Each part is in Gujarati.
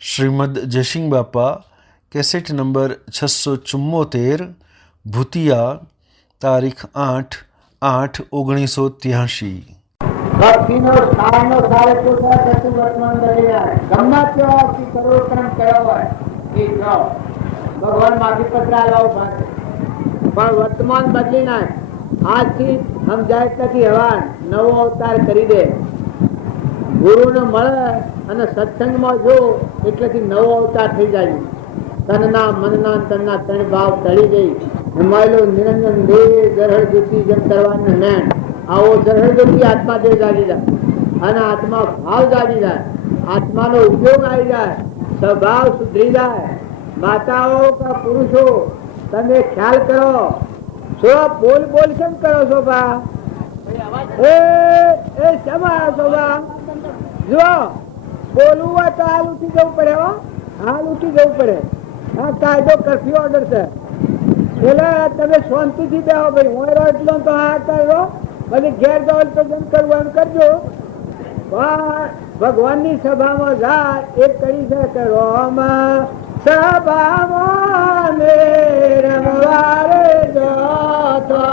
શ્રીમદ જયસિંહ બાપા કેસેટ નંબર 674 ભૂતિયા તારીખ 8/8/1983। ભક્તિનો સારનો સાર તો સતું વર્તમાન બની જાય ગમે તેવો કરો કર્મ કર્યો હોય એ જો ભગવાન માફી પત્ર લાવો પણ વર્તમાન બદલી નાખ આજથી સમજાય નથી હવા નવો અવતાર કરી દે ગુરુને મળે અને સત્સંગમાં જો એટલેથી નવો અવતાર થઈ જાય તનના મનના તનના ત્રણ ભાવ તળી ગઈ હિમાયલો નિરંજન દેહ જરહળ જ્યોતિ જેમ કરવાનું જ્ઞાન આવો જરહળ જ્યોતિ આત્મા દેહ જાગી જાય અને આત્મા ભાવ જાગી જાય આત્માનો ઉપયોગ આવી જાય સ્વભાવ સુધરી જાય માતાઓ કે પુરુષો તમે ખ્યાલ કરો છો બોલ બોલ કેમ કરો છો બા એ શમા છો બા જો બોલવું હોય તો હાલ ઉઠી જવું પડે હાલ ઉઠી જવું પડે હા કાયદો કર્ફ્યુ ઓર્ડર છે એટલે તમે શાંતિથી બેહો ભાઈ હું એટલો તો હા કરો પછી ઘેર જાવ તો જેમ કરવું એમ કરજો પણ ભગવાનની સભામાં જાય એક કરી છે કે રોમ સભામાં રમવારે જતો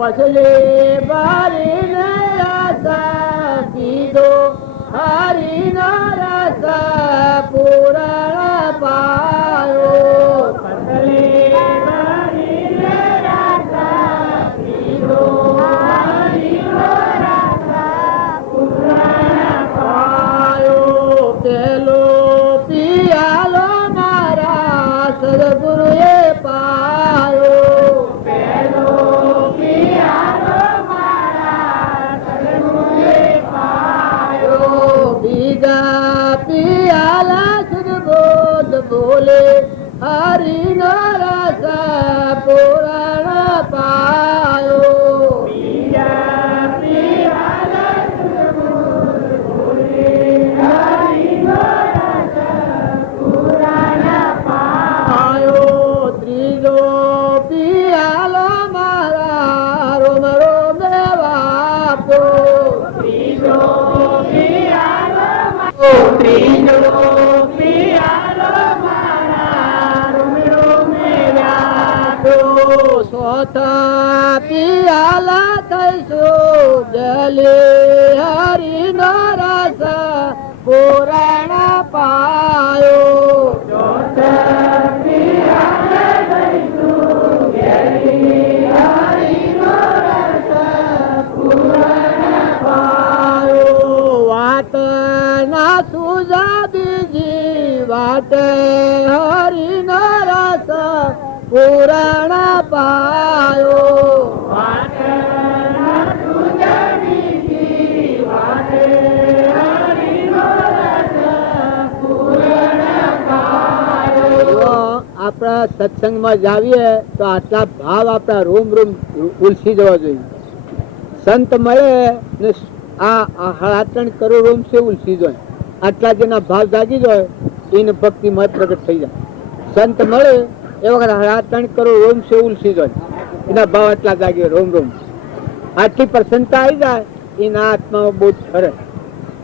પછલે બારી રસા કીધો હરી રસા પુરાણ પાયો પછલે બારી રસા કીધો હરી રસા પુરાણ પાયો પેલો પિયાલો મારા સદગુરુએ પાયો બોલે હરી રસા પુરાણ પાયો ત્રીજો પિયાલો મારા રોમ રોમ વાપો ત્રીજો સોતા પિયાલા થઈશું જલે હરી રસા પુરાણ પાયો વાત ના સુજા બીજી વાત હરી રસા પુરાણ પાયો આપણા સત્સંગમાં જાવીએ તો આટલા ભાવ આપણા રૂમ રૂમ ઉલસી જવા જોઈએ સંત મળે ને આ 3.5 કરોડ રૂમ છે ઉલસી જાય આટલા જેના ભાવ જાગી જાય એને ભક્તિ મત પ્રગટ થઈ જાય સંત મળે એ વખત 3.5 કરોડ રોમ છે ઉલસી જાય એના ભાવ આટલા જાગે રોમ રોમ આટલી પ્રસન્નતા આવી જાય એના આત્મામાં બહુ ફરક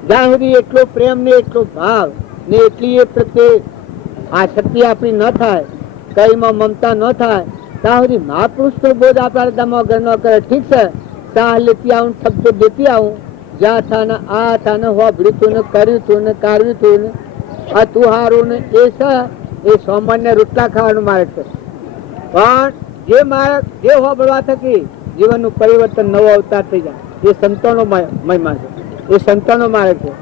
જ્યાં સુધી એટલો પ્રેમ ને એટલો ભાવ ને એટલી એ પ્રત્યે આસક્તિ આપણી ન થાય કઈમાં મમતા ન થાય ત્યાં સુધી મહાપુરુષ તો બોધ આપણા દામો ઘર ન કરે ઠીક છે ત્યાં લેતી આવું ઠપતો દેતી આવું જ્યાં થાને આ થાને હોભળ્યું તું ને કર્યું તું ને કાઢ્યું તું ને આ તું હારું ને એ છે એ સામાન્ય રોટલા ખાવાનું માર્ગ છે પણ જે માર્ગ જે હોબળવા થકી જીવનનું પરિવર્તન નવો અવતાર થઈ જાય એ સંતોનો મહિમા છે એ સંતોનો માર્ગ છે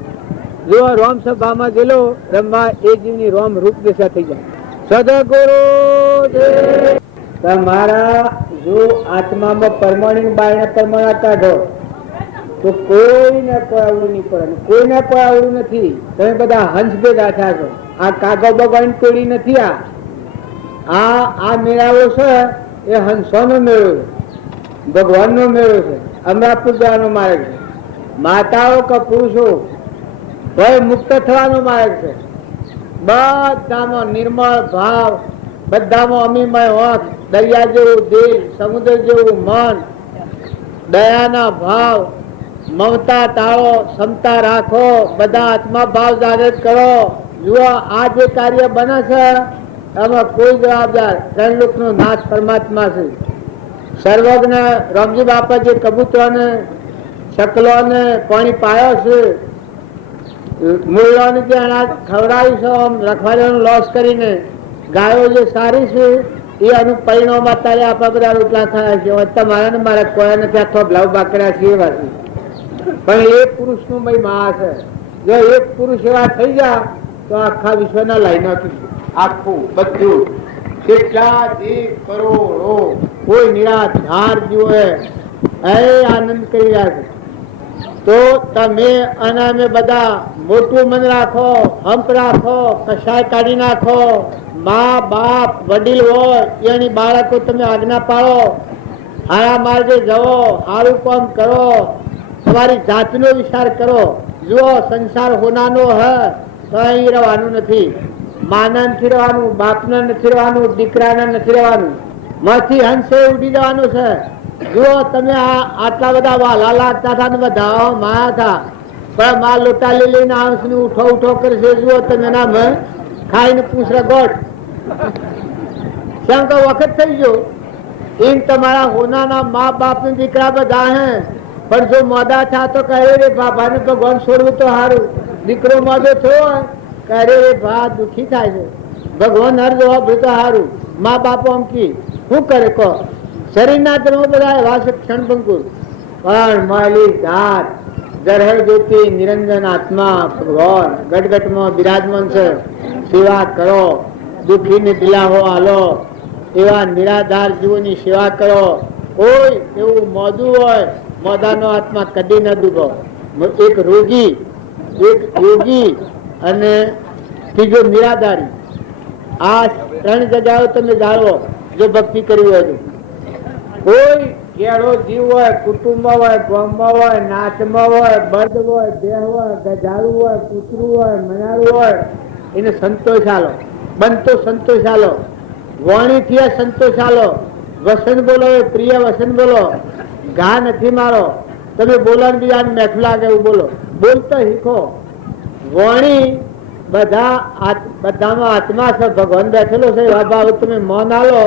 જો રોમ સભામાં ગયેલો રમવા એ જીવની રોમ રૂપ દિશા થઈ જાય સદગુરુ તમારા જો આત્મામાં પરમાણુ બાયણે પરમાણુ કાઢો તો કોઈને કોઈ આવડું નહીં પડે કોઈને કોઈ આવડું નથી તમે બધા હંસ ભેગા થયા છો આ કાગો બગાડી તોડી નથી આ મેળાવો છે એ હંસોનો મેળો છે ભગવાનનો મેળો છે અમરાપુર જવાનો માર્ગ છે. માતાઓ કે પુરુષો ભય મુક્ત થવાનો માર્ગ છે. બધામાં નિર્મળ ભાવ, બધામાં અમીમય હોત, દરિયા જેવું દિલ, સમુદ્ર જેવું મન, દયાના ભાવ, મમતા ટાળો, ક્ષમતા રાખો, બધા આત્મા ભાવ જાગૃત કરો. જુઓ આ જે કાર્ય બને છે એમાં કોઈ જવાબદાર ત્રણલોકનો નાથ પરમાત્મા છે. સર્વજ્ઞ રામજી બાપા જે કબૂતરોને શકલોને પાણી પાયો છે, મૂળોને જે અનાજ ખવડાવ્યું છે, આમ રખવાડીઓનો લોસ કરીને ગાયો જે સારી છે એ આનું પરિણામ અત્યારે આપણા બધા રોટલા થયા છે. તમારા ને મારા કોઈ નથી આખો બ્લાઉ બાકર્યા છે એ વાત, પણ એક પુરુષ નું મહિમા છે. જો એક પુરુષ એવા થઈ જાય તો આખા વિશ્વના લાઈનો આખું બધું કેટલા જીવ કરોડો કોઈ નિરાધાર જીવો આનંદ કરી રહ્યા છે. તો તમે અને અમે બધા મોટું મન રાખો, હંપ રાખો, કશાય કાઢી નાખો. મા બાપ વડીલ હોય એની બાળકો તમે આજ્ઞા પાડો, હારા માર્ગે જવો, સારું કામ કરો, તમારી જાતનો વિચાર કરો. જુઓ સંસાર હોનાનો હે તો અહીં રહેવાનું નથી. માના નથી રહેવાનું, બાપના નથી રહેવાનું, દીકરાના નથી રહેવાનું, માંથી હંસે ઉડી જવાનું છે. જુઓ તમે આટલા બધા વાલા લાગતા હતા ને બધા માયા હતા, પણ માં લોટાલી લઈને આવશે ને ઉઠો ઉઠો કરશે. જુઓ તમે ના મેં ખાઈને પૂછરે ગોળ કેમ કે વખત થઈ ગયો. એમ તમારા હોનાના મા બાપ ને દીકરા બધા હે, પણ જો મોડા થયા તો કહે રે બાપા ને ભગવાન છોડવું તો સારું. દીકરો મોડો થયો કહે રે ભા દુખી થાય છે, ભગવાન હર જવાબ તો સારું. મા બાપો આમ કી શું કરે કહો. શરીરના ધર્મો બધા એવા છે ક્ષણભંગુર, પણ માલી જાત જરહે જ્યોતિ નિરંજન આત્મા ભગવાન ગટગટમાં બિરાજમાન છે. સેવા કરો, દુઃખીને દિલાહો આલો, એવા નિરાધાર જીવોની સેવા કરો. કોઈ એવું મોદું હોય, મોદાનો આત્મા કદી ન ડૂબો. એક રોગી, એક યોગી અને ત્રીજો નિરાધારી, આ ત્રણ જગ્યાઓ તમે જાણો જો ભક્તિ કરવી હોય તો. કોઈ કેળો જીવ હોય, કુટુંબમાં હોય, ગામમાં હોય, નાચમાં હોય, બળદ હોય, દેહ હોય, ગજારું હોય, કૂતરું હોય, મનારું હોય, એને સંતોષ આલો, બનતો સંતોષ આલો, વાણીથી સંતોષ આલો. વસન બોલો એ પ્રિય વસન બોલો, ઘા નથી મારો. તમે બોલો ને બીજા મેઠું લાગે એવું બોલો, બોલતો શીખો. વાણી બધામાં આત્મા છે, ભગવાન બેઠેલો છે. બાબા તમે મૌન આલો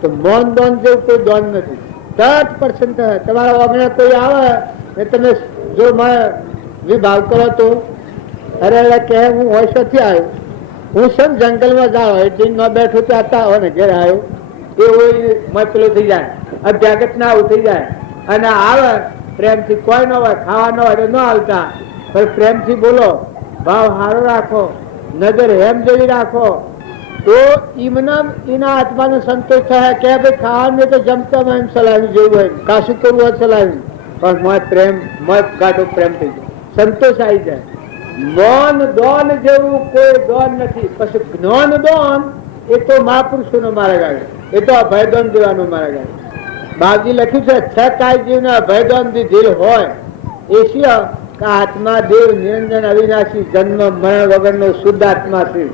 તો મૌન દોન જેવું કોઈ દોન નથી. 10% તમારા વગણે કોઈ આવે ને તમે જો વિભાવ કરો તો અરે કે હું હોશથી આવ્યો, હું સમ જંગલમાં જાઉં એટલે ન બેઠો તો આતા હોય ને ઘેર આવ્યો એ હોય મતલો થઈ જાય, અભ્યાગત ના આવું થઈ જાય. અને આવે પ્રેમથી, કોઈ ન હોય ખાવા ન હોય તો ન આવતા, પણ પ્રેમથી બોલો, ભાવ સારો રાખો, નજર હેમ જેવી રાખો, તો એના આત્માનો સંતોષ થાય કે ભાઈ ખાવાનું તો જમતા એમ ચલાવ્યું જેવું હોય, કાશું કરવું હોય ચલાવ્યું, પણ મત પ્રેમ મત ગાઢો પ્રેમ થઈ જાય, સંતોષ આવી જાય. મૌન દોન જેવું કોઈ દોન નથી. પછી જ્ઞાન દોન એ તો મહાપુરુષોનો માર્ગ આવે, એ તો અભયદોન દેવાનો માર્ગ આવે. બાપજી લખ્યું છે 6 કાય જીવને અભયદોન દીધેલ હોય એ શિય આત્મા દેવ નિરંજન અવિનાશી જન્મ મરણ વગરનો શુદ્ધ આત્મા છે.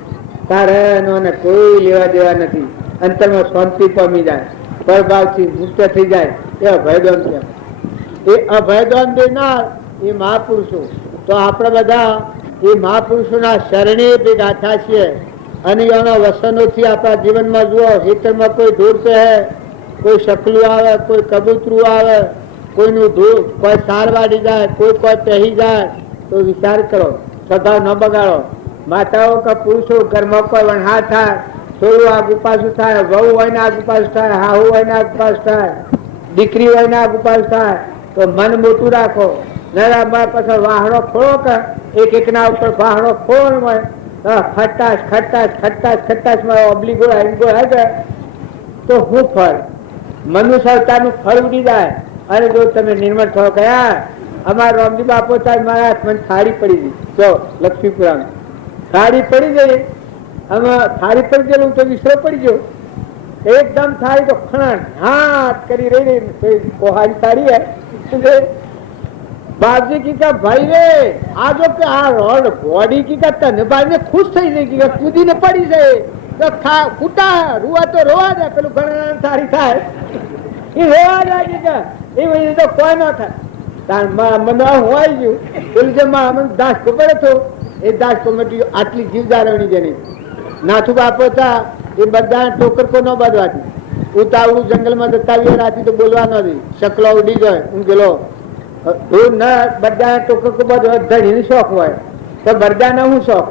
તારે એનો કોઈ લેવા દેવા નથી. અંતરમાં શાંતિ પામી જાય, પરભાવથી મુક્ત થઈ જાય, એ અભયદોન છે. એ અભયદોન દેનાર એ મહાપુરુષો. તો આપણે બધા એ મહાપુરુષોના શરણે ભેગા થયા છીએ. અને એના વસનોથી આપણા જીવનમાં જુઓ, ખેતરમાં કોઈ ઢોર છે, કોઈ શકલું આવે, કોઈ કબૂતરું આવે, કોઈનું ધૂળ, કોઈ સાર વાડી જાય, કોઈ પહેરી જાય, તો વિચાર કરો, સ્વભાવ ન બગાડો. માતાઓ કે પુરુષો ઘરમાં કોઈ વણહાર થાય, થોડું આગુ પાછું થાય, વહુ હોય ને આગુ પાછું થાય, હાહુ હોય ને આગુ પાછું થાય, દીકરી હોય ને આગુ પાછું થાય, તો મન મોટું રાખો. પછી વાહણો ખોળો કે એક ના ઉપર વાહણો ખોળો હોય, ખટાશ ખટાશ ખટાશ ખટાશ માં ઓબલી ગોળા તો હું ફળ મનુષ્યતાનું ફળ ઉડી જાય. અને જો તમે નિર્મળ થો કયા અમારા રામજી બાપો થાય મારા હાથમાં થાળી પડી ગઈ, જો લક્ષ્મીપુરા થાળી પડી ગઈ, આમાં થાળી પડી ગયેલું તો વિસરો પડી ગયો એકદમ. થાળી તો ખણ હાથ કરી રહી કોહારી થાળી હે बाबजी की का भाई रे आ जो के आ रोड बॉडी की का तन भाई ने खुश થઈ ગઈ કે કૂદી ને પડી જાય તો ફૂટા રૂવા તો રોવા દે પેલું ઘણા સારી થાય એ રોવા જાય કે એ વળી તો કોઈ ન થાય તાર મને હોય ગયું પેલું જે મને દાસ કો પડે તો એ દાસ કોમેટી આટલી જીવદારણી જેની નાથુ બાપો હતા એ બધા ટોકર કો ન બાંધવાથી ઉતાવળું જંગલમાં જતા આવ્યો રાતી તો બોલવા ન દે શકલો ઉડી જાય હું ગેલો બધા ટોકર કો બાંધવા ધણી શોખ હોય તો બરદાના હું શોખ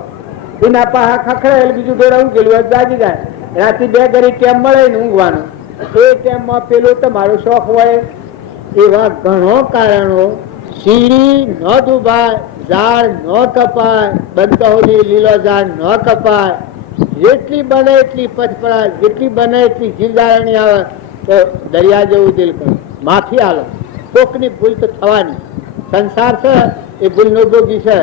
એના પાહા ખખડાયેલ બીજું ડોરા હું ગયેલું જાગી જાય રાતે 2 ઘડી ટેમ મળે ને ઊંઘવાનું એ ટેમમાં પેલો તમારો શોખ હોય એવા ઘણો કારણો સીડી ન ડૂબાય ઝાડ ન કપાય બંધોલી લીલો ઝાડ ન કપાય જેટલી બને એટલી પથપડા જેટલી બને એટલી જીવદારણી આવે તો દરિયા જેવું દિલ કરો માફી આલો કોકની ભૂલ તો થવાની સંસાર છે એ ભૂલનો ભોગી છે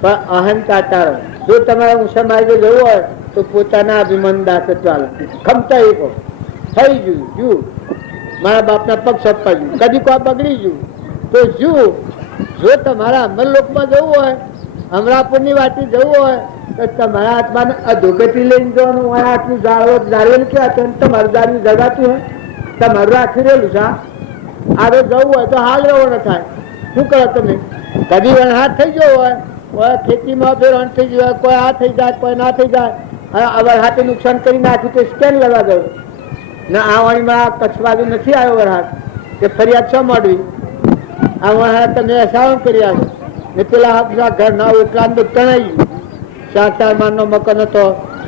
પણ અહંકાર ટાળો જો તમારે ઊંચા માર્ગે જવું હોય તો પોતાના અભિમાન દાસ ચાલો ખમતા એ કહો થઈ ગયું જુ મારા બાપના પગ સપાયું કદી કોઈ બગડી ગયું તો જો તમારા અમરલોકમાં જવું હોય અમરાપુરની વાટી જવું હોય તો તમારા આત્માને અધોગતિ લઈને જવાનું હોય આટલું જાળવેલું ક્યાં તમારું જાળવી જગાતું હોય તમારું રાખી રહેલું છે આગળ જવું હોય તો હાલ રહેવો ન થાય શું કરો તમે કદી વણહાટ થઈ ગયો હોય ખેતીમાં ફેર અણ થઈ ગયો હોય કોઈ આ થઈ જાય કોઈ ના થઈ જાય હવે હાથે નુકસાન કરી નાખ્યું તો સ્કેન લેવા ગયો ને આ વાણીમાં કચ્છ બાજુ નથી આવ્યો વરહાટ કે ફરિયાદ શા માંડવી આ વરહાટ તમે અસાવણ કરી આવ્યો ને પેલા ઘરના ઉપરાંત તો તણાઈ ગયું 4 માળનો મકાન હતો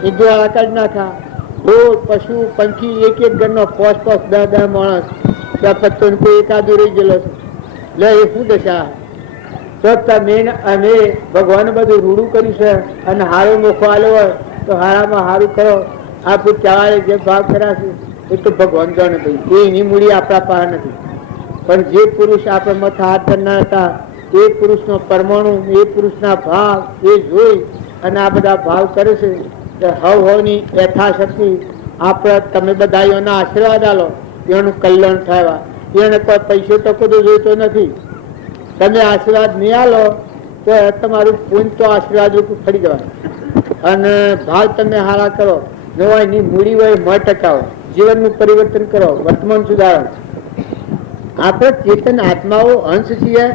એ દ્વારા કાઢી નાખ્યા રોડ પશુ પંખી એક ઘરનો 5-10 માણસ ત્યાં પત્તો કોઈ એકાદું રહી ગયેલો છે લે એ શું દશા તો તમે અમે ભગવાન બધું રૂડું કર્યું છે અને હારો મોખો આલ્યો હોય તો હારામાં હારું કરો આપણું ચાવાળે જે ભાવ કરાશે એ તો ભગવાન જાણે ભાઈ એની મૂડી આપણા પાસે નથી પણ જે પુરુષ આપણે મથે હાથ ધરનાર હતા એ પુરુષનો પરમાણુ એ પુરુષના ભાવ એ જોઈ અને આ બધા ભાવ કરે છે કે હવની યથાશક્તિ આપણે તમે બધા એના આશીર્વાદ આલો એનું કલ્યાણ થવા એને કોઈ પૈસો ટકો તો જોઈતો નથી તમે આશીર્વાદ નહીં આલો તો તમારું પૂન તો આશીર્વાદ રૂપ ફરી જવાનું અને ભાવ તમે હારા કરો ન હોય એની મૂડી હોય 100% જીવનનું પરિવર્તન કરો વર્તમાન સુધારો આપણે ચેતન આત્માઓ અંશ છીએ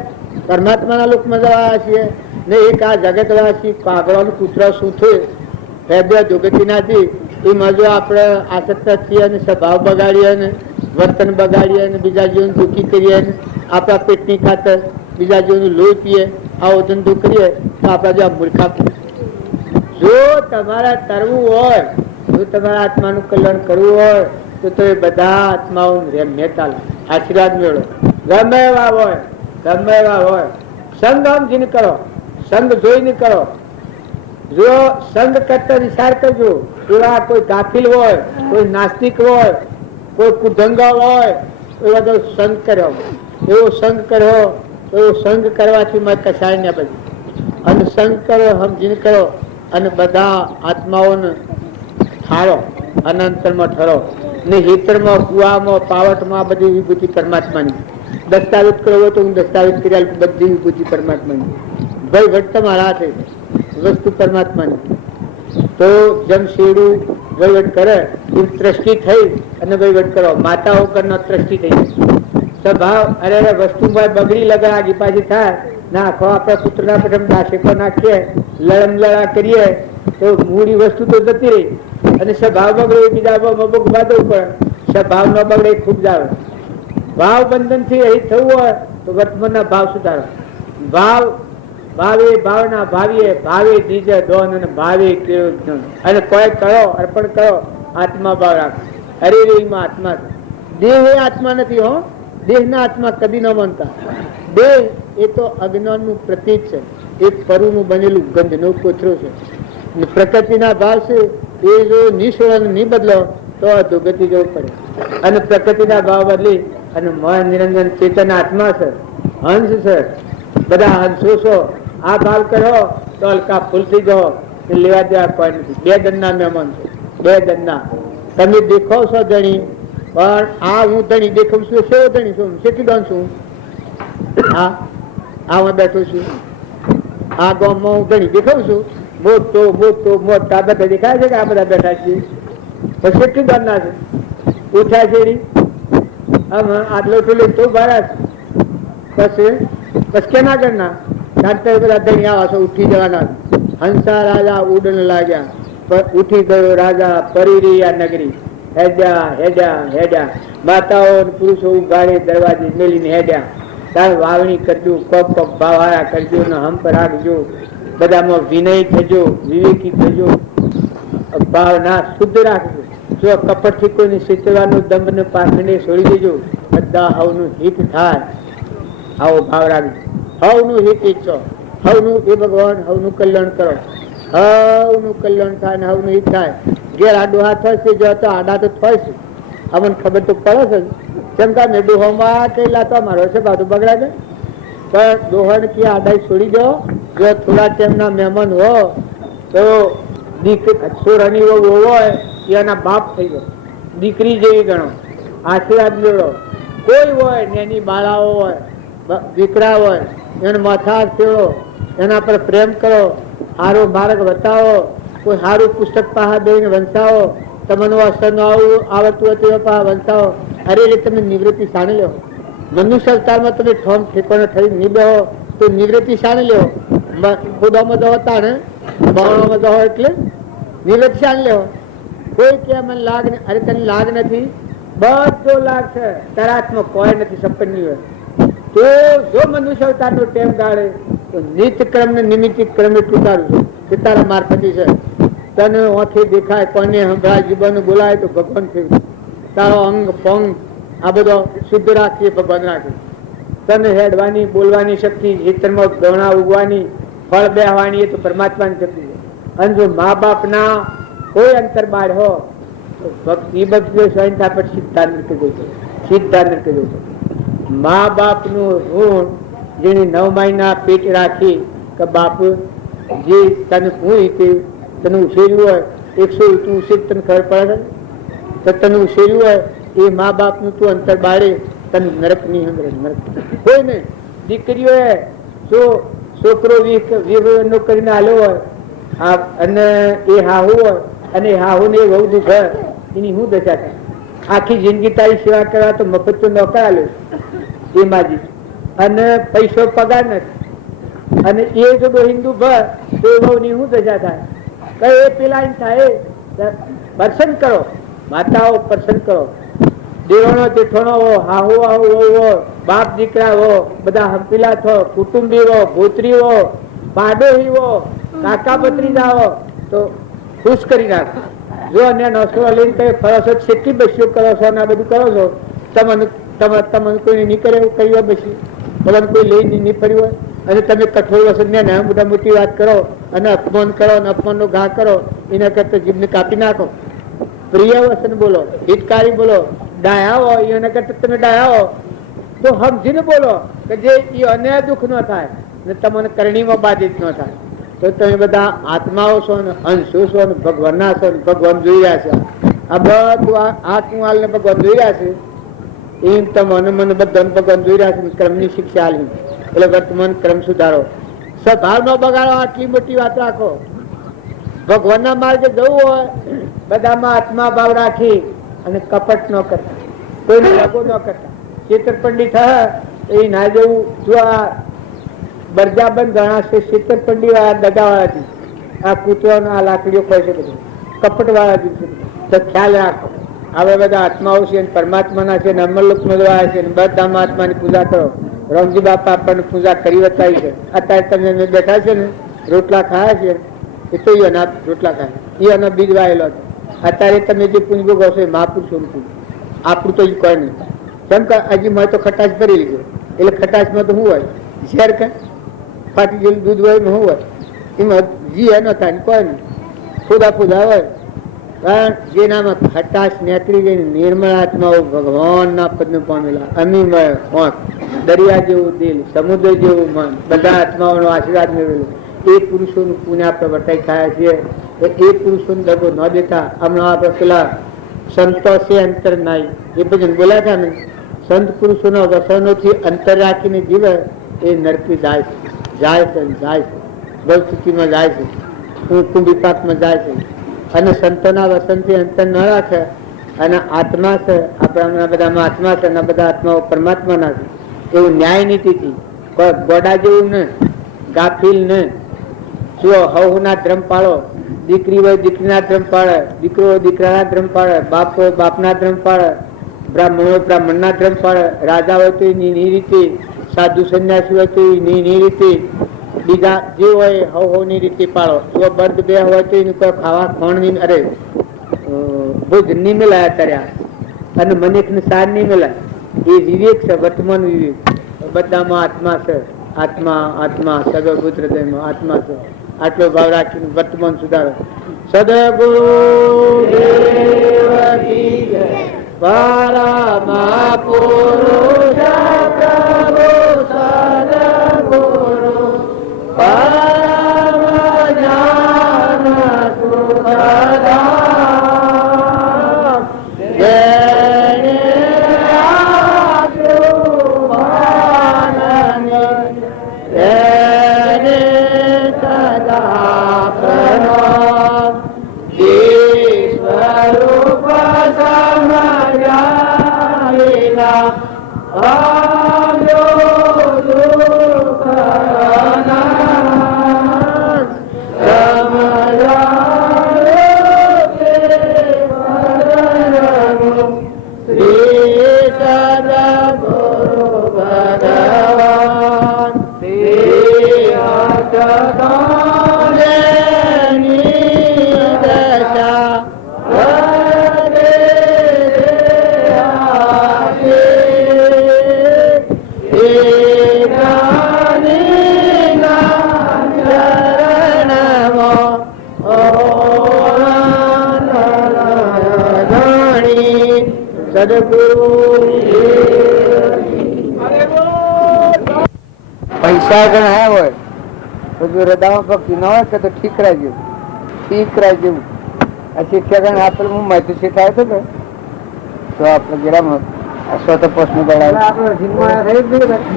પરમાત્માના લોકમાં જવા છીએ ને એક આ જગતવાસી કાગડાનું કૂતરા શું થયું બે દુગતિ નાથી એમાં જો આપણે આસક્ત છીએ અને સ્વભાવ બગાડીએ અને વર્તન બગાડીએ અને બીજા જીવન દુઃખી કરીએ આપણા પેટની ખાતર બીજા જીવનું લોહી પીએ આવો ધંધો કરીએ તો આપણા જેવા મૂર્ખા જો તમારે તરવું હોય જો તમારા આત્માનું કલ્યાણ કરવું હોય તો એ બધા આત્માઓ મેતાલ આશીર્વાદ મેળવો ગમે એવા હોય સંગ સમજીને કરો સંગ જોઈને કરો જો સંગ કરતા વિચાર કરજો એવા કોઈ ગાફિલ હોય કોઈ નાસ્તિક હોય કોઈ કુધંગા હોય એવા તો સંગ કર્યો એવો સંગ કર્યો એવો સંગ કરવાથી મેં કસાય ને પછી અને સંગ કરો સમજીને કરો અને બધા આત્માઓને ઠાળો અનંતરમાં ઠરો ને હિતરમાં કુવામાં પાવટમાં બધી વિભૂતિ પરમાત્માની દસ્તાવેજ કરવો તો હું દસ્તાવેજ કર્યા બધી વિભૂતિ પરમાત્માની ભાઈ ભટ્ટ તમારા હાથે વસ્તુ પરમાત્માની તો જેમ શેડું વહીવટ કરે એમ ત્રષ્ટિ થઈ અને વહીવટ કરો માતાઓ કરનો ત્રષ્ટિ થઈ સ્વભાવ અરે વસ્તુ બગડી લગાગી પાછી થાય નાખો આપણા પુત્રના પ્રથમ દાશેકો નાખીએ લડમ લડા કરીએ તો મૂડી વસ્તુ તો જતી રહી અને સ્વભાવ બગડે બીજા બાંધવું પડે સ્વભાવ ન બગડે ખૂબ જાવે ભાવ બંધન થી અહીં થવું હોય તો વર્તમાનના ભાવ સુધારો ભાવે ભાવના ભાવીએ ભાવે દીજે દોન અને ભાવે અને કોઈ કરો અર્પણ કરો આત્મા ભાવ રાખો હરિમાં આત્મા દેહ એ આત્મા નથી હો દેહના આત્મા કદી ન બનતા દેહ એ તો અજ્ઞાનનું પ્રતીક છે એ પરુનું બનેલું ગંધનો કોથળો છે પ્રકૃતિના ભાવ છે એ જો નિષ્વરણ નહીં બદલો તો અધોગતિ જવું પડે અને પ્રકૃતિના ભાવ બદલી અને મન નિરંજન ચેતન આત્મા છે હંસ છે બધા હંસો છો આ ભાવ કરો તો હલકા ફૂલ થઈ જાઓ લેવા દેવા કોઈ નથી 2 દંડના મહેમાન છે 2 દંડના તમે દેખો છો ધણી પણ આ હું ધણી દેખાવ છું સેવો ધણી છું શેઠી ડોન છું હું બેઠું છું, આ ગામમાં હું ઘણી દેખાઉં છું, મોટા બધા દેખાય છે કે આ બધા બેઠા છીએ. પછી કેટલી ઘરના છે ઉઠ્યા શેરી આટલો ટોલી તું ભરાશ પછી કેના ઘરના બધા ધણિયા છો ઉઠી જવાના. હંસા રાજા ઉડન લાગ્યા, ઉઠી ગયો રાજા પરીરિયા નગરી. હેડ્યા હેડ્યા હેડ્યા, માતાઓ પુરુષો ઉગાડે દરવાજે મેલીને હેડ્યા. તાર વાવણી કરજો, કોક કોક ભાવાયા કરજો ને હંપ રાખજો, બધામાં વિનય થજો, વિવેકી થજો, ભાવના શુદ્ધ રાખજો. જો કપટથી કોઈને શીતવાનું દંભ ને પાખંડે છોડી દેજો, બધા હવનું હિત થાય. આવો ભાવ રાખજો. હવનું હિત ઈચ્છો, હવનું એ ભગવાન હવનું કલ્યાણ કરો, હવનું કલ્યાણ થાય ને હવનું હિત થાય. ઘેર આડો હાથ થશે જો તો આડા તો થશે, અમને ખબર તો પડે છે. કેમ કે મેં દોહોમાં કહેલા તો અમારો છે બાજુ બગડા છે, પણ દોહણ કે આડા છોડી દો. જો થોડા ટાઈમના મહેમાન હો તો સોરાની હોય એના બાપ થઈ ગયો, દીકરી જેવી ગણો, આશીર્વાદ લેવડો. કોઈ હોય એની બાળાઓ હોય, દીકરા હોય, એને માથા ફેરવો, એના પર પ્રેમ કરો, સારો માર્ગ બતાવો, કોઈ સારું પુસ્તક પાહા દઈને વંચાવો. તમને અસર ન આવડતું હતું વંચાવો. અરે તમે નિવૃત્તિ સાણી લેવો. મનુષ્ય અવતારમાં તમે ઠોમ ઠેકોને થઈ નહીં બેહો તો નિવૃત્તિ સાણી લેવો. ખુદામાં દો હતા ને બાવણામાં દો એટલે નિવૃત્તિ સાણી લેવો. કોઈ કે મને લાગ નહીં, અરે તને લાગ નથી, બધો લાગ છે તરાત્મા કોઈ નથી સંપન્ન હોય. તો જો મનુષ્ય અવતાર નો ટેમ ગાળે તો નિત્ય ક્રમ ને નિમિત્ત ક્રમ એટલું તારું છે કે તારા મારફતી છે. તને ઓથી દેખાય, કોને સંભળાય, જીવન બોલાય તો ભગવાન છે. તારો અંગ પંગ આ બધો શુદ્ધ રાખીએ ભગવાન રાખે. તને હેડવાની બોલવાની શક્તિ, ખેતરમાં દોણા ઉગવાની, ફળ બેહવાની, એ તો પરમાત્માની શક્તિ છે. અને જો મા બાપ ના કોઈ અંતર બાળ હો તો ભક્તિ બગડે સ્વયંતા પર સીધા નૃત્ય જશે, સીધા નૃત્ય જશે. મા બાપ નું ઋણ જેને 9 મહિના પેટ રાખી કે બાપ જે તને હું રીતે તને ઉછેર્યું હોય 100 તું ઉછેર તને ખબર પડે તો તને ઉછેર્યું હોય એ મા બાપ નું તું અંતર બાળે તને નરક ની અંદર નરક. કોઈ નહીં દીકરીઓ જો છોકરો નો કરીને આલ્યો હોય અને એ હાહુ હોય અને હાહુ ને બહુ દુઃખ એની હું દશા થાય. આખી જિંદગી તારી સેવા કરવા તો મફત તો નોકર આલ્યો એ માજી, અને પૈસો પગાર નથી, અને એ જો હિન્દુ ભર તો એ બહુ ની હું દશા થાય. કઈ એ પેલા થાય પસંદ કરો, માતાઓ પસંદ કરો, દેવણો જેઠોણો હો, હાહુ હાહુ હો, બાપ દીકરા હો, બધા હંપીલા થો, કુટુંબી હો, ભોતરી હો, પાડોહી હો, કાકા ભત્રીજા હો તો ખુશ કરી નાખો. જો અન્ય નસો લઈને તમે ફરો છો, કેટલી બસીઓ કરો છો, આ બધું કરો છો, તમને કોઈ નહીં કરે કર્યું બસી, તમને કોઈ લઈને નહીં ફર્યું હોય, અને તમે કઠોળ વસન ને મોટા મોટી વાત કરો અને અપમાન કરો અને અપમાનનો ઘા કરો, એના કરતા જીભને કાપી નાખો. પ્રિય વસન બોલો, હિતકારી બોલો, ડાયા હો એના કરતા તમે ડાયા હો તો સમજીને બોલો કે જે એ અન્યાય દુઃખ ન થાય ને તમને કરણીમાં બાધિત ન થાય. તો તમે બધા આત્માઓ છો ને અંશો છો ને ભગવાનના છો ને ભગવાન જોઈ રહ્યા છે. આ બધું આત્માલ ને ભગવાન જોઈ રહ્યા છે. એમ તમને મને બધા ભગવાન જોઈ રહ્યા છે. ક્રમની શિક્ષા આલી એટલે વર્તમાન ક્રમ સુધારો, સ્વભાવ ન બગાડો. આટલી મોટી વાત રાખો. ભગવાનના માર્ગે જવું હોય બધામાં આત્મા ભાવ રાખી અને કપટ ન કરતા, કોઈને લગો ન કરતા, છેતરપંડી થાય એ ના જવું. જો આ બરજાબંધ ગણાશે છેતરપંડી વાળા, દગા વાળાથી, આ કૂતરાનો આ લાકડીઓ ખોઈ છે બધું કપટ વાળાથી, તો ખ્યાલ રાખો. હવે બધા આત્માઓ છે પરમાત્માના છે ને અમરલોકમાં છે ને બધામાં આત્માની પૂજા કરો. રામજી બાપા આપણને પૂજા કરી બતાવી છે. અત્યારે તમે બેઠા છે ને રોટલા ખાયા છે એ તો એના રોટલા ખાય એ એનો બીજ વાયેલો હતો. અત્યારે તમે જે પૂંજ ભોગવશો એ મહાપુરુષોનું પૂજ, આપણું તો કોઈ નહીં. કેમ કે હજી મેં તો ખટાશ ભરી લીધો એટલે ખટાશમાં તો શું હોય, ઝેર કે ફાટી ગયેલું દૂધ હોય શું હોય, એમાં જી ન થાય કોઈ નહીં, ફૂદા ફૂદા હોય. કારણ જેનામાં ખટાશ નેત્રી જઈને નિર્મળ આત્માઓ ભગવાનના પદને પામેલા, અમીમય હોંક, દરિયા જેવું દિલ, સમુદ્ર જેવું મન, બધા આત્માઓનો આશીર્વાદ મેળવેલો એ પુરુષોનું પુણ્ય આપણે વર્તાઈ થાય છે. એ પુરુષોને દગો ન દેતા. હમણાં આપણે પેલા સંતો છે અંતર નાઈ એ ભજન બોલ્યા હતા ને, સંત પુરુષોના વસનોથી અંતર રાખીને જીવે એ નરકી જાય છે, જાય છે, જાય છે, ભવસૂચિમાં જાય છે, કુંભીપાકમાં જાય છે. અને સંતોના વસનથી અંતર ન રાખે અને આત્મા છે, આપણા બધામાં આત્મા છે, બધા આત્માઓ પરમાત્માના છે, એવું ન્યાય નીતિથી ગોડા જેવું ને ગાફિલ ને જો હવના ધર્મ પાળો, દીકરી હોય દીકરીના ધર્મ પાળે, દીકરો હોય દીકરાના ધર્મ પાળે, બાપ હોય બાપના ધર્મ પાળે, બ્રાહ્મણ હોય બ્રાહ્મણના ધર્મ પાળે, રાજા હોય તો એની રીતે, સાધુ સંન્યાસી હોય તો એની રીતે, બીજા જે હોય હવની રીતે પાળો. જો બર્દ બે હોય તો એનું કોઈ ખાવા ખોણ નહીં, અરે ભોજન નહીં મિલાયા કર્યા અને મનિક ને સાર નહીં મિલાય. એ વિવેક છે, વર્તમાન વિવેક. બધામાં આત્મા છે, આત્મા આત્મા સર્વભૂત હૃદયમાં આત્મા છે. આટલો ભાવ રાખીને વર્તમાન સુધારો. સદગુરુ પરમપુરુષ પ્રભુ સદગુરુ પરમ જ્ઞાન સુખદામ જેને આપ્યું માનને તેને સદા પ્રણામ. સ્વરૂપ સમજાયેલા પૈસા ગણાયા હોય તો જો હૃદયમાં ભક્તિ ન હોય તો ઠીકરા જેવું આ શિક્ષા ગણ આપડે હું માહિતી શીખાય હતો ને તો આપડે જરામાં સ્વતઃ પ્રશ્ન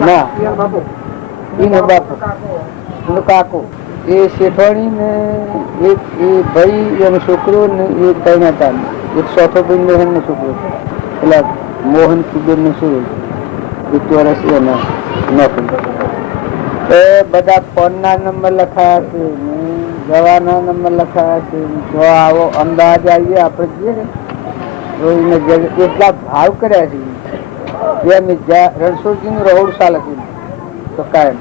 ના એનો બાપુ એનો કાકો એ શેઠવાણી ને એક એ ભાઈ એનો છોકરો ને એ ત્રણ હતા. એક ચોથો ભાઈ મોહન નો છોકરો પેલા મોહન કુબેર નું શું 20 વર્ષ એના નોકરી. એ બધા ફોન ના નંબર લખાયા છે, જવાના નંબર લખાયા છે. જો આવો અમદાવાદ આવીએ આપણે જઈએ ને તો એને એટલા ભાવ કર્યા છે. રણછોડજી નું રહોડ સાલ હતું તો કાયમ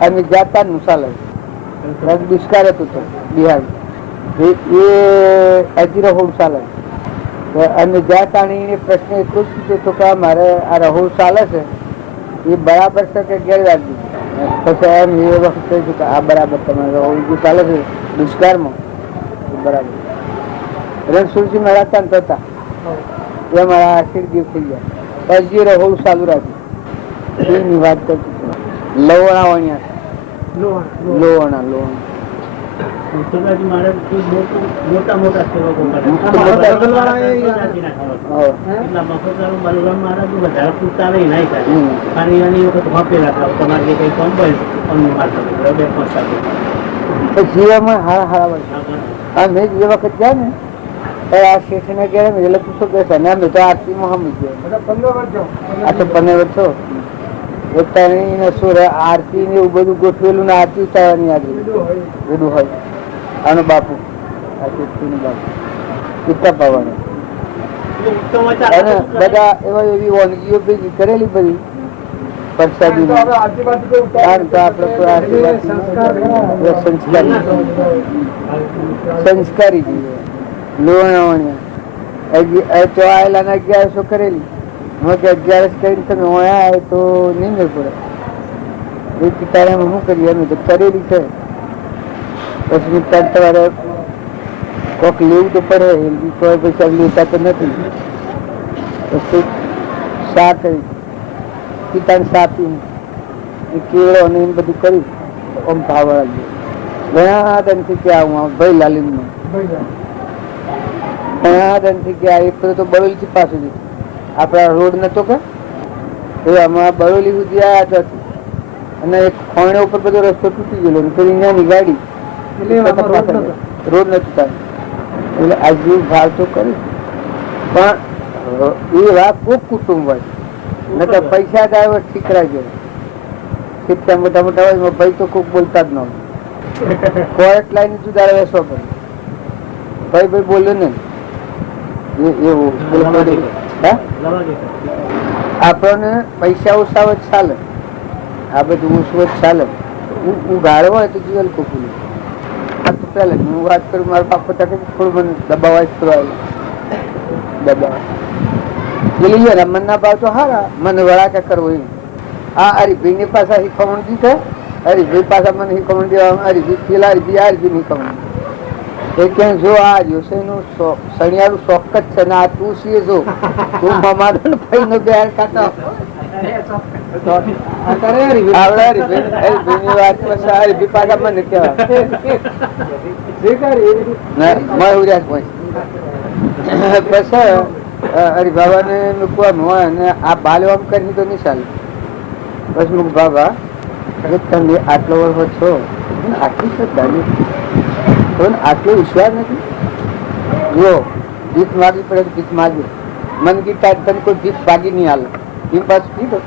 અમે જાતા નું સાલ હતું દુષ્કાળ હતું તો બિહાર એ હજી રહોડ સાલ અમે જાતા પ્રશ્ન એટલો જ પૂછ્યો હતો કે મારે આ રહોડ ચાલે છે એ બરાબર છે કે ગેરવાજબી. પછી એમ એ વખત કહ્યું કે આ બરાબર તમારે રહોડ ચાલે છે દુષ્કાળમાં બરાબર. રણછોડજી મારા તંત હતા એ મારા આશીર્ દીવ થઈ ગયા. હજી રહોડ ચાલુ રાખ્યું એની વાત કરતી લોવણા વણ્યા મોટા મોટા સેવકો જીવામાં હારા હારા મેં જે વખત જાય ને આ શેઠ ને ગયા એટલે પૂછો કે છે ને અમે તો આરતી માં હમી ગયા 15 વર્ષો આરતી ને એવું બધું ગોઠવેલું ને આરતી ઉતારવાની યાદ બધું હોય. આનો બાપુ પિતા પાવાનું અને બધા એવા એવી વાનગીઓ ભેગી કરેલી બધી પ્રસાદી સંસ્કારી જીવે લોણાવણિયા તો આયેલા 1100 કરેલી. 11 કરીને તમે હોય તો નહીં મેળ પડે. એ પિતારામાં શું કરીએ અમે તો કરેલી છે. પછી તમારે કોક લેવું તો પડે તો પૈસા લેતા તો નથી. પછી શા કરી પિતાને સાપી કેળો ને એમ બધું કર્યું. આમ ભાવવા ઘણા દનથી ક્યાં આવું ભાઈ લાલીનમાં ઘણા દનથી ક્યાં એક તો બળોલી થી પાછું આપડા રોડ નતો કે એ આમાં બરોલી સુધી આવ્યા હતા અને એક ખોણે ઉપર બધો રસ્તો તૂટી ગયેલો ને પેલી અહીંયાની ગાડી રોડ નથી ચાલતો એટલે આ જીવ ભાવ તો કરી પણ એ વાત ખૂબ કુટુંબ હોય ન તો પૈસા ડ્રાઈવર ઠીકરા ગયો ઠીક મોટા મોટા હોય ભાઈ તો ખૂબ બોલતા જ ન હોય કોર્ટ લાઈન જુદા બેસવા પડે ભાઈ ભાઈ બોલ્યો ને એવું આપણને પૈસા ઓછા જ ચાલે આ બધું ઓછું જ ચાલે હું ગાળો હોય તો જીવન કોકું આ તો ચાલે હું વાત કરું મારા બાપ પતા કે થોડું મને દબાવા જ કરવા દબાવ એ લઈએ ને મનના ભાવ તો હારા મને વળાકા કરવો એમ આ હરીભાઈ ની પાછા શીખવણ દીધા હરીભાઈ પાછા મને શીખવણ દેવા હરીભાઈ પેલા હરીભાઈ આ હરીભાઈ શીખવણ એ કે જો આ જોશે નું શનિયારું શોખ જ છે ને આ તું છીએ જો તું મામાનો ભાઈ નો બેર કાઢો હરિબાબા ને મૂકવાનું હોય ને આ બાલવામ કરી તો નહીં ચાલે બસ મૂક બાબા તમે આટલો વર્ષ છો આટલી શ્રદ્ધા નથી આટલો વિશ્વાસ નથી જો ભીખ માગવી પડે તો ભીખ માગી મન ગીતા તને કોઈ ભીખ માગી નહીં હાલે એમ પાછું કીધું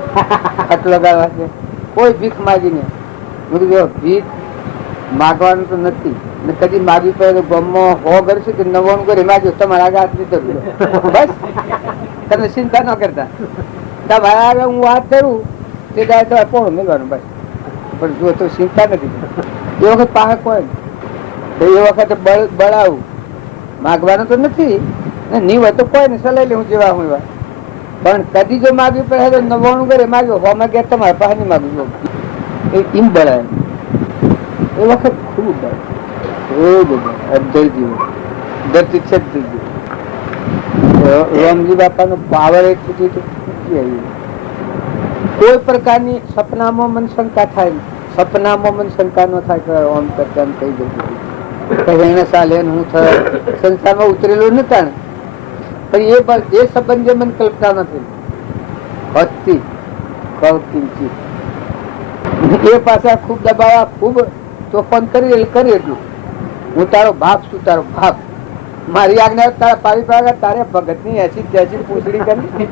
આટલો લગાડવા છે કોઈ ભીખ માગી નહીં મેં કીધું ભીખ માગવાનું તો નથી ને કદી માગવી પડે તો ગમો હો ઘર છે કે 99 ઘરે માગ્યો તમારા આગળ હાથ લીધો બસ તમે ચિંતા ન કરતા તમારે હું વાત કરું તે જાય તો પોણો મેળવાનું બસ પણ જો તો ચિંતા નથી એ વખત પાસે કોઈ એ વખતે બળાવું માગવાનું તો નથી ને નહીં હોય તો કોઈ ને સલાહ લે હું જેવા હું એવા પણ કદી જો માગવી પડે તો 99 ઘરે માગ્યો હો માગ્યા તમારે પાસે નહીં માગવું એ કેમ બળાય એ વખત ખૂબ બળાય રામજી બાપા નો પાવર એટલું કોઈ પ્રકારની સપનામાં મન શંકા થાય સપનામાં મન શંકા ન થાય આમ કરતા આમ કહી દઉં એને સાલે હું સંસારમાં ઉતરેલું નતા ને પણ એ સંબંધે મને કલ્પના નથી હતી કૌકિંચી એ પાછા ખૂબ દબાવા ખૂબ તોફાન કરી એટલું હું તારો બાપ છું તારો બાપ મારી આજ્ઞા તારા પાડી પાડે તારે ભગત ની એસી ત્યાસી પૂછડી કરી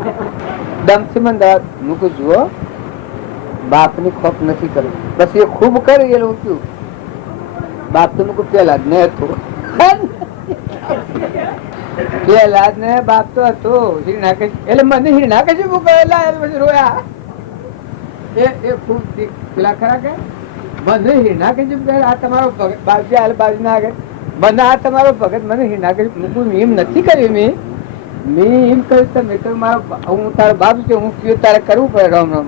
દમથી મને મૂકું જુઓ બાપ ની ખોફ નથી કરવી બસ એ ખૂબ કરી એટલે હું કયું બાપ તો મૂકું પેલા જ ને હતું પેલા જ ને બાપ તો હતો એટલે મને હિરણાકશી મૂકેલા પછી રોયા એ ખૂબ પેલા ખરા કે મને હિરણાકશી આ તમારો ભગત બાજુ હાલ બાજુ ના આગળ મને આ તમારો ભગત મને હિરણાકશી મૂકું એમ નથી કર્યું મેં એમ કહ્યું તમે કહ્યું મારો હું તારો બાપ છું હું કયું તારે કરવું પડે રામ રામ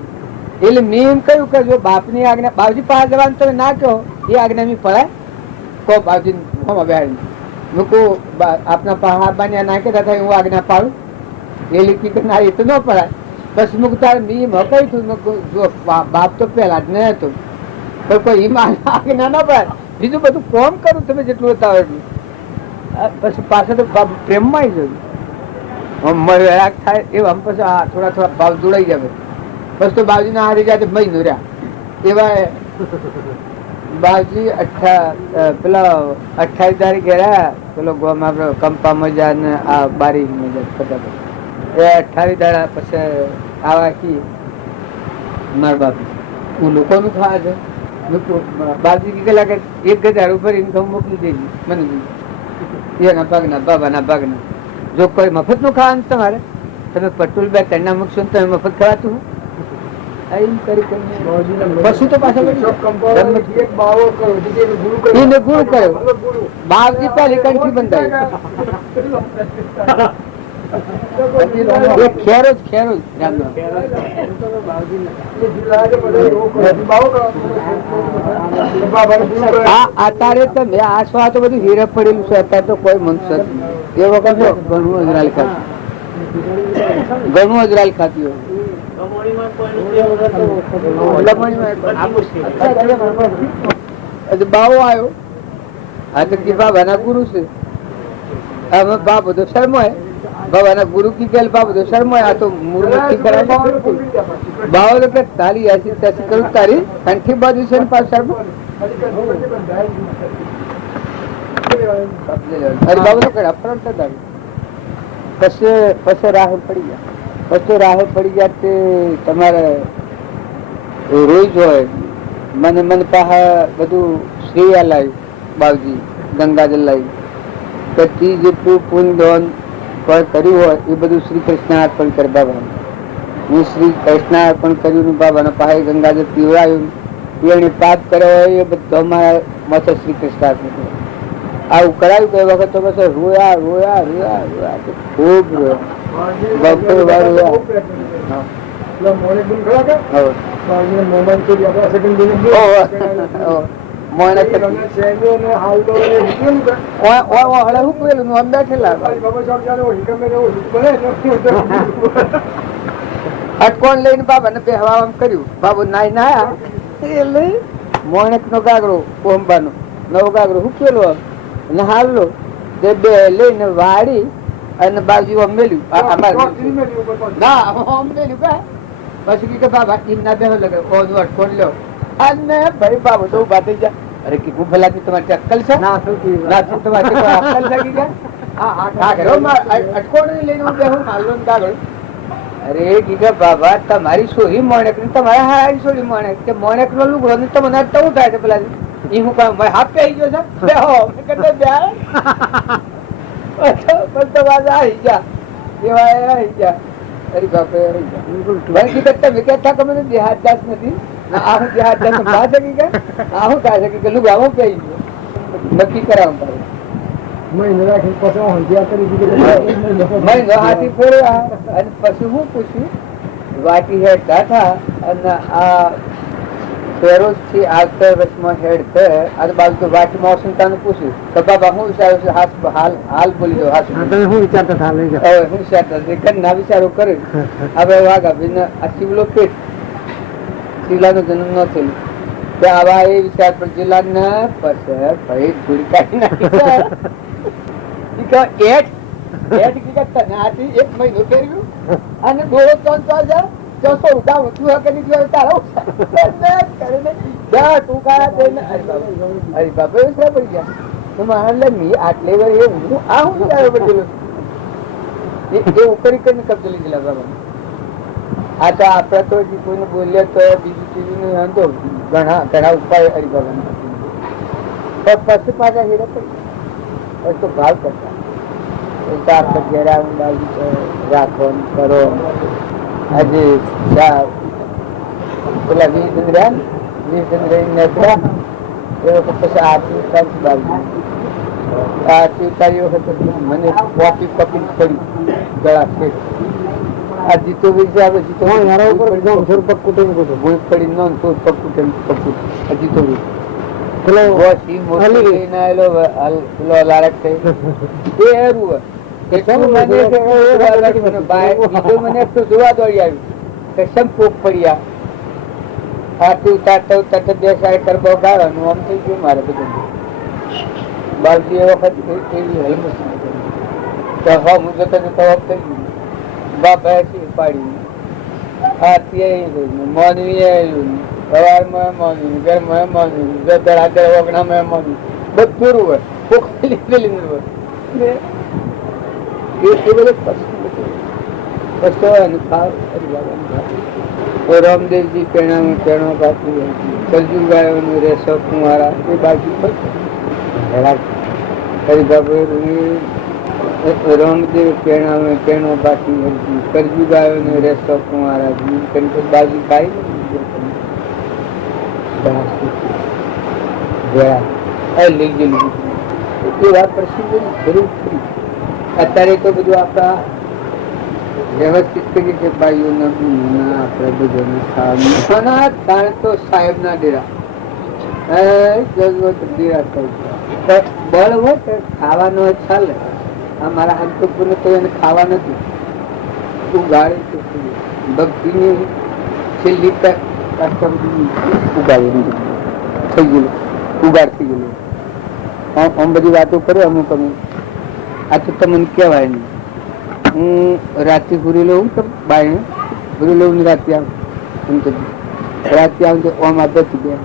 એટલે મેં એમ કહ્યું કે જો બાપની આજ્ઞા બાપજી પાસે જવાનું તમે ના કહો એ આજ્ઞા મેં પડાય કહો બાપજી બેહાડી મૂકું આપના પહાડમાં નાખે હતા હું આજ્ઞા પાડું એ લીધી કે ના એ તો ન પડાય બસ મૂકું તારે મેં કહ્યું હતું જો બાપ તો પેલા જ નહીં હતું પણ કોઈ આજ્ઞા ન પડાય બીજું બધું કોમ કરું તમે જેટલું હતા એટલું પછી પાછળ તો પ્રેમમાં આવી જવું મરાક થાય એવા પછી થોડા થોડા ભાવ જોડાઈ જાય બસ તો બાવજી ના હારી જાય મહિનો રહ્યા એવા બાવજી પેલા 28 તારીખ ગયા પેલો ગોમ આપડે કંપા મજા ને આ બારી મજા એ 28 દાડા પછી આવા કી મારા બાપ હું લોકોનું ખાવા છે બાવજી કે 1000 ઉપર ઇન્કમ મોકલી દેજી મને એના ભાગના બાબાના ભાગના જો કોઈ મફત નું ખાવાનું તમારે તમે પટુલ બે તરના મૂકશો તમે મફત ખાવાતું પછી તો પાછળ ગુરુ કર્યો બાવજી પહેલી કંઠી બંધાય ખેરો જ અત્યારે તમે આ સ્વા તો બધું હીરે પડેલું છે અત્યારે તો કોઈ મનુષ્ય એ વખત ઘણું અજરાલ ખાતી હોય બાવો આવ્યો આ તો બાબાના ગુરુ છે બા બધો શરમ હોય बाबा गुरु की गल बाबा तो शर्म आ तो मूर्ति करा बाबा तो ताली ऐसी तैसी करू तारी कंठी बाजू से पास शर्म अरे बाबा तो कड़ा फ्रंट था पसे पसे राह पड़ी गया पसे राह पड़ी गया ते તમારે રોજ હોય મને મને પાહા બધું શ્રેયા લાવી બાવજી ગંગાજલ લાવી પછી જેટલું પુણ્ય દોન કર્યું હોય એ બધું શ્રી કૃષ્ણ અર્પણ કરે બાબા હું શ્રી કૃષ્ણ અર્પણ કર્યું બાબાના પાસે ગંગાજળ પીવડાયું એને પાપ કર્યો હોય એ બધો મારા માથે શ્રી કૃષ્ણ અર્પણ કર્યો આવું કરાયું કઈ વખત તો બસ રોયા રોયા રોયા રોયા ખૂબ રોયા બપોર વાર રોયા અટકોણ લઈને બાબા ને બેહવા કર્યું બાબુ નાઈ નાયા એટલે મોણેક નો ગાગરો બોમ્બાનો નવો ગાગરો હુકેલો અને હાલો બે લઈને વાળી અને બાજુ મેલ્યું ના મેલ્યું કા પછી કે બાબા એમના બેહો લગે અટકોણ લ્યો અને ભાઈ બાબુ તો ઉભા થઈ જાય અરે કે ભલા તમારી અક્કલ છે ના શું તમારી અક્કલ લાગી ગયા અટકોણ લઈને હું બેહું માલો ગાગરો અરે ગીગા બાબા તમારી સોરી મોણેક ને તમારે હારી સોરી મોણેક કે મોણેક નો લુગડો ને તમને ટવું થાય છે પેલા એ હું કામ હાથ પે આવી ગયો છે બેહો મેં કદે બેહો બસ તો વાત આવી જા એવા આવી જા અરે બાપે આવી જા ભાઈ ગીગા તમે કહેતા કે મને દેહાત દાસ નથી આહું દેહાત દાસ કા સકી કે આહું કા સકી કે લુગડો આવું પે આવી ગયો નક્કી કરાવું તારે મહિનો રાખી પછી હંજ્યા કરી દીધું મહિનો હાથી ફેરવ્યા અને પછી હું પૂછ્યું વાટી હેડતા હતા અને આ ફેરોજ થી આસ્તર રસમાં હેડ છે આ બાજુ તો વાટી મોસમતાને પૂછ્યું કે બાબા હું વિચારું છું હાલ બોલી દો હાથ તમે હું વિચારતા હતા લઈ જાઓ હવે હું વિચારતા ઘરના વિચારો કરે હવે વાગા ભાઈ આ શિવલો પેટ શિવલાનો જન્મ ન થયેલો ત્યાં આવા એ વિચાર પર જિલ્લાના પછી ભાઈ ધૂળ કાઢી નાખી એક મહિનો ફેરવ્યું અને દોડો 3,000 ચોસો ઉઠાવું તું કરી દીધું તારો અરે બાબા એવું પડી ગયા મારે મી આટલે વાર એવું આ હું પડેલું એ ઉકરી કરીને કબજો લઈ ગયેલા બાબા આ તો આપડે તો કોઈને બોલીએ તો બીજું ચીજું વાંધો ઘણા ઉપાય હરિબાબા પછી પાછા હીરા પડી તો ભાવ કરતા રાખવાનું કરો આજે પેલા 20 પછી આરતી ઉતારી વખત મને કોપી પડી ગળા છે આ જીતો વિશે આપણે જીતો ભૂલ પડી ન તો પકુટે જીતો પેલો લાલક થઈ મને જોવા દોડી આવ્યું કસમ પોક પડ્યા આરતી ઉતારતા ઉતારતા 2 સાઈડ કરબો ગાળવાનું આમ થઈ ગયું મારે બધું બાલજી એ વખત એવી હેલ્મેટ તો હા હું જતા જતા થઈ ગયું બાપા પાડી આરતી આવી મોનવી આવ્યું સવારમાં મોનવી ઘરમાં મોનવી આગળ વગણામાં મોનવી બધું હોય રામદેવજી પેણા પેણો બાકી કલજુ ગાયો રેસો કુંવારા એ બાજુ રામદેવ પેણા પેણો બાકી કલજુ ગાયો રેસો કુંવારા બાજુ ખાઈ લઈ ગયેલું એ વાત પ્રસિદ્ધ જરૂર ખરી અત્યારે તો બધું આપડા વ્યવસ્થિત કરી છે ભાઈઓને આપડે બધાને ખાવાનું તો સાહેબ ના ડેરા ડેરા બળ હોય ખાવાનો ચાલે આ મારા હાથ તો એને ખાવા નથી તું ગાડી ભક્તિની છેલ્લી ઉગાડી થઈ ગયેલું ઉગાડ થઈ ગયેલું આમ બધી વાતો કરે અમુક અમુક આ તો તમને કહેવાય નહીં હું રાતે પૂરી લઉં તો બાયણે પૂરી લઉં રાતે આવું એમ તો રાતે આવું તો આમ આ બચી ગયા.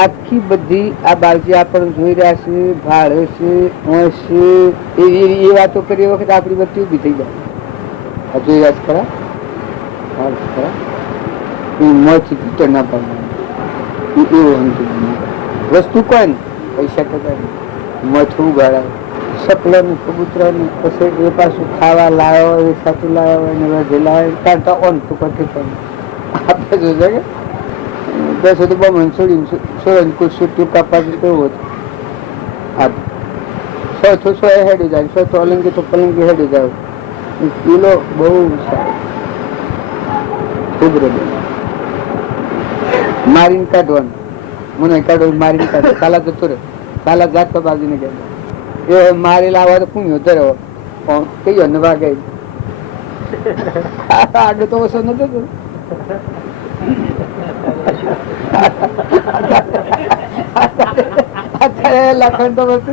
આખી બધી આ બાલજી આપણને જોઈ રહ્યા છે, ભાડે છે, છે એ વાતો કરી વખત આપણી બધી ઉભી થઈ જાય. આ જોઈ રહ્યા છે ખરા મોંથી તૂટે ના પાડે એવું વસ્તુ કોઈ ને પૈસા ટકા મઠું ઉગાડાય સકલા ને કબૂતરા ને પછી એ પાછું ખાવા લાવ્યો એ સાથે લાવ્યો એને વધે લાવ્યો કાઢતા ઓન ટુકડથી પણ આપણે જોશે કે દસ હતું બમણ છોડીને સોળન કુરસું ટૂંકા પાછું કેવું હતું. આ સો સો હેડી જાય, સો તો અલંગી તો પલંગી હેડી જાય. કિલો બહુ સારો ખૂબ રડે મારીને કાઢવાનું મને કાઢો મારીને કાઢો કાલા જતો રહે કાલા જાત બાજુને કાઢે એ મારી લાવવા તો પૂમ્યો ધરો કહીયો ને વાગે આગળ તો ઓછો નતો અત્યારે લખણ તો વસ્તુ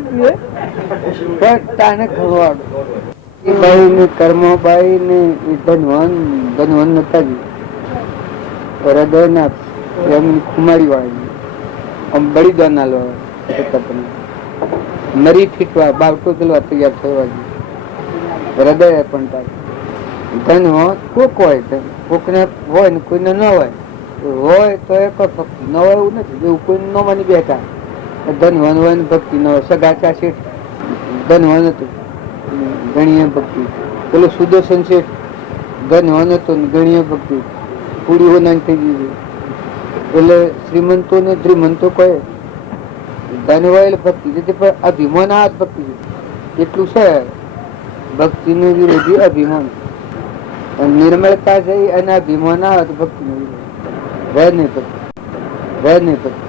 પણ તાને ખવડાવ ભાઈ ને કર્મભાઈ ને ધનવન નતા હૃદય ના એમની ખુમારી વાળી આમ બલિદાન ના લો નરી ફીટવા બાવટો પેલવા તૈયાર થવા હૃદય પણ થાય. ધન કોક હોય કોક ને હોય ને કોઈને ન હોય તો એક ભક્તિ ન હોય એવું નથી એવું કોઈ ન માની બેઠા. ધનવન હોય ને ભક્તિ ન હોય સગાચા શેઠ ધનવન હતું ગણીય ભક્તિ પેલું સુદર્શન શેઠ ધનવન હતો ને ગણીય ભક્તિ પૂરી હોનાની થઈ ગઈ. એટલે શ્રીમંતો ને ધ્રીમંતો કહે ધન હોય ભક્તિ જેથી પણ અભિમાન આ ભક્તિ એટલું છે. ભક્તિ નું વિરોધી અભિમાન નિર્મળતા જઈ અને અભિમાન આવે તો ભક્તિ નું વિરોધ રહે નહીં ભક્તિ.